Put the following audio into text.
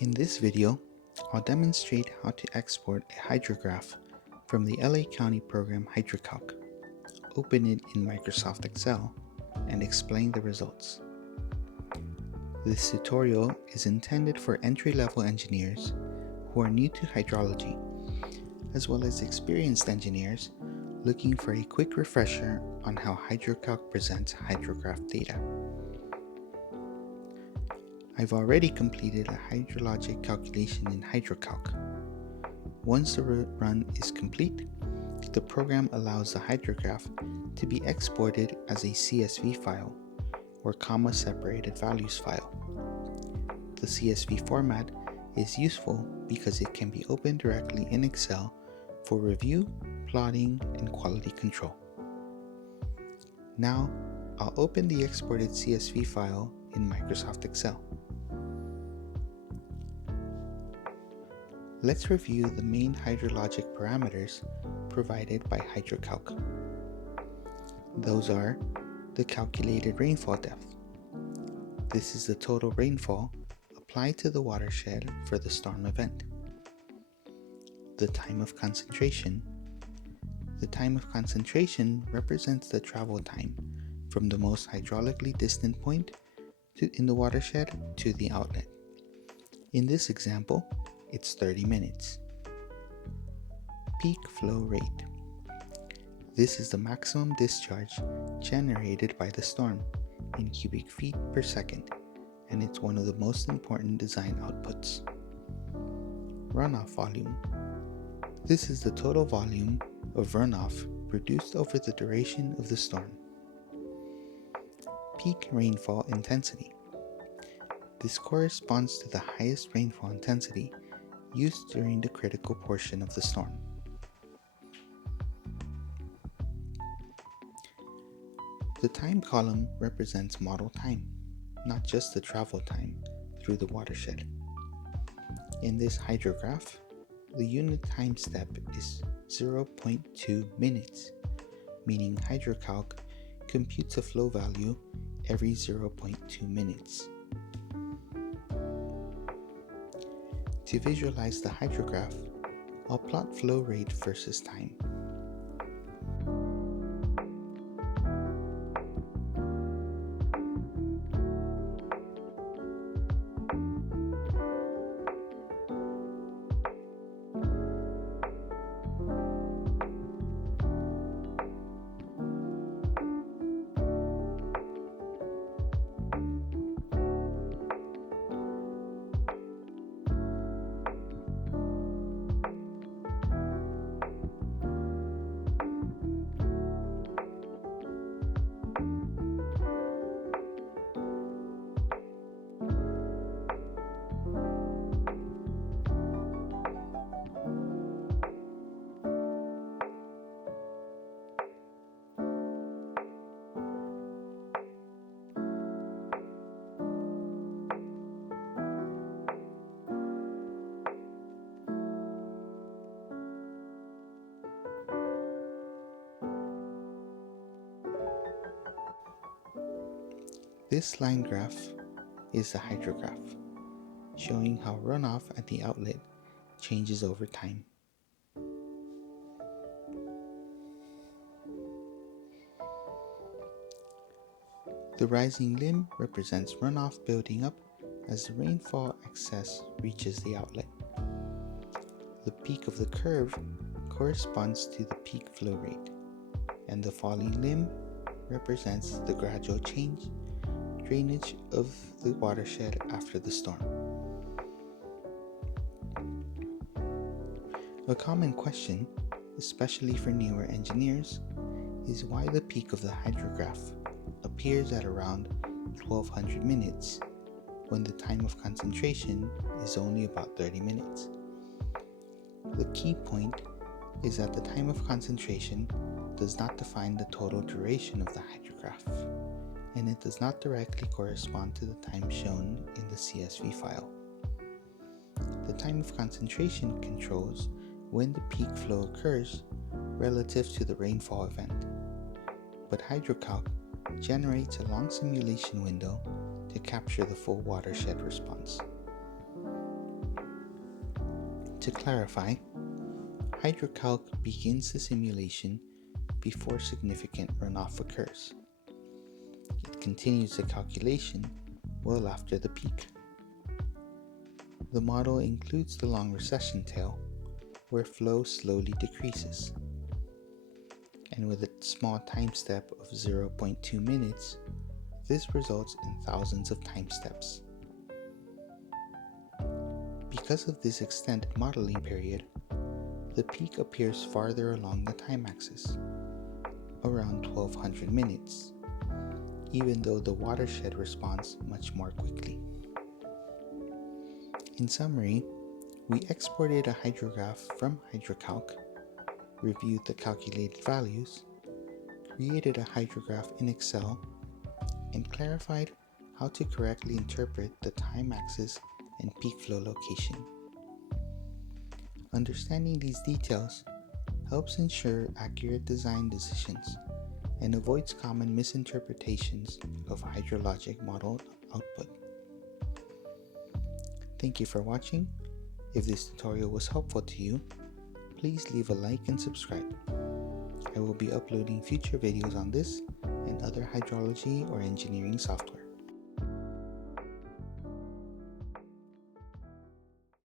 In this video, I'll demonstrate how to export a hydrograph from the LA County program HydroCalc, open it in Microsoft Excel, and explain the results. This tutorial is intended for entry-level engineers who are new to hydrology, as well as experienced engineers looking for a quick refresher on how HydroCalc presents hydrograph data. I've already completed a hydrologic calculation in HydroCalc. Once the run is complete, the program allows the hydrograph to be exported as a CSV file or comma-separated values file. The CSV format is useful because it can be opened directly in Excel for review, plotting, and quality control. Now, I'll open the exported CSV file in Microsoft Excel. Let's review the main hydrologic parameters provided by HydroCalc. Those are the calculated rainfall depth. This is the total rainfall applied to the watershed for the storm event. The time of concentration. The time of concentration represents the travel time from the most hydraulically distant point in the watershed to the outlet. In this example, it's 30 minutes. Peak flow rate. This is the maximum discharge generated by the storm in cubic feet per second, and it's one of the most important design outputs. Runoff volume. This is the total volume of runoff produced over the duration of the storm. Peak rainfall intensity. This corresponds to the highest rainfall intensity used during the critical portion of the storm. The time column represents model time, not just the travel time through the watershed. In this hydrograph, the unit time step is 0.2 minutes, meaning HydroCalc computes a flow value every 0.2 minutes. To visualize the hydrograph, I'll plot flow rate versus time. This line graph is the hydrograph, showing how runoff at the outlet changes over time. The rising limb represents runoff building up as the rainfall excess reaches the outlet. The peak of the curve corresponds to the peak flow rate, and the falling limb represents the gradual drainage of the watershed after the storm. A common question, especially for newer engineers, is why the peak of the hydrograph appears at around 1200 minutes when the time of concentration is only about 30 minutes. The key point is that the time of concentration does not define the total duration of the hydrograph, and it does not directly correspond to the time shown in the CSV file. The time of concentration controls when the peak flow occurs relative to the rainfall event, but HydroCalc generates a long simulation window to capture the full watershed response. To clarify, HydroCalc begins the simulation before significant runoff occurs. It continues the calculation well after the peak. The model includes the long recession tail, where flow slowly decreases. And with a small time step of 0.2 minutes, this results in thousands of time steps. Because of this extended modeling period, the peak appears farther along the time axis, around 1200 minutes, even though the watershed responds much more quickly. In summary, we exported a hydrograph from HydroCalc, reviewed the calculated values, created a hydrograph in Excel, and clarified how to correctly interpret the time axis and peak flow location. Understanding these details helps ensure accurate design decisions and avoids common misinterpretations of hydrologic model output. Thank you for watching. If this tutorial was helpful to you, please leave a like and subscribe. I will be uploading future videos on this and other hydrology or engineering software.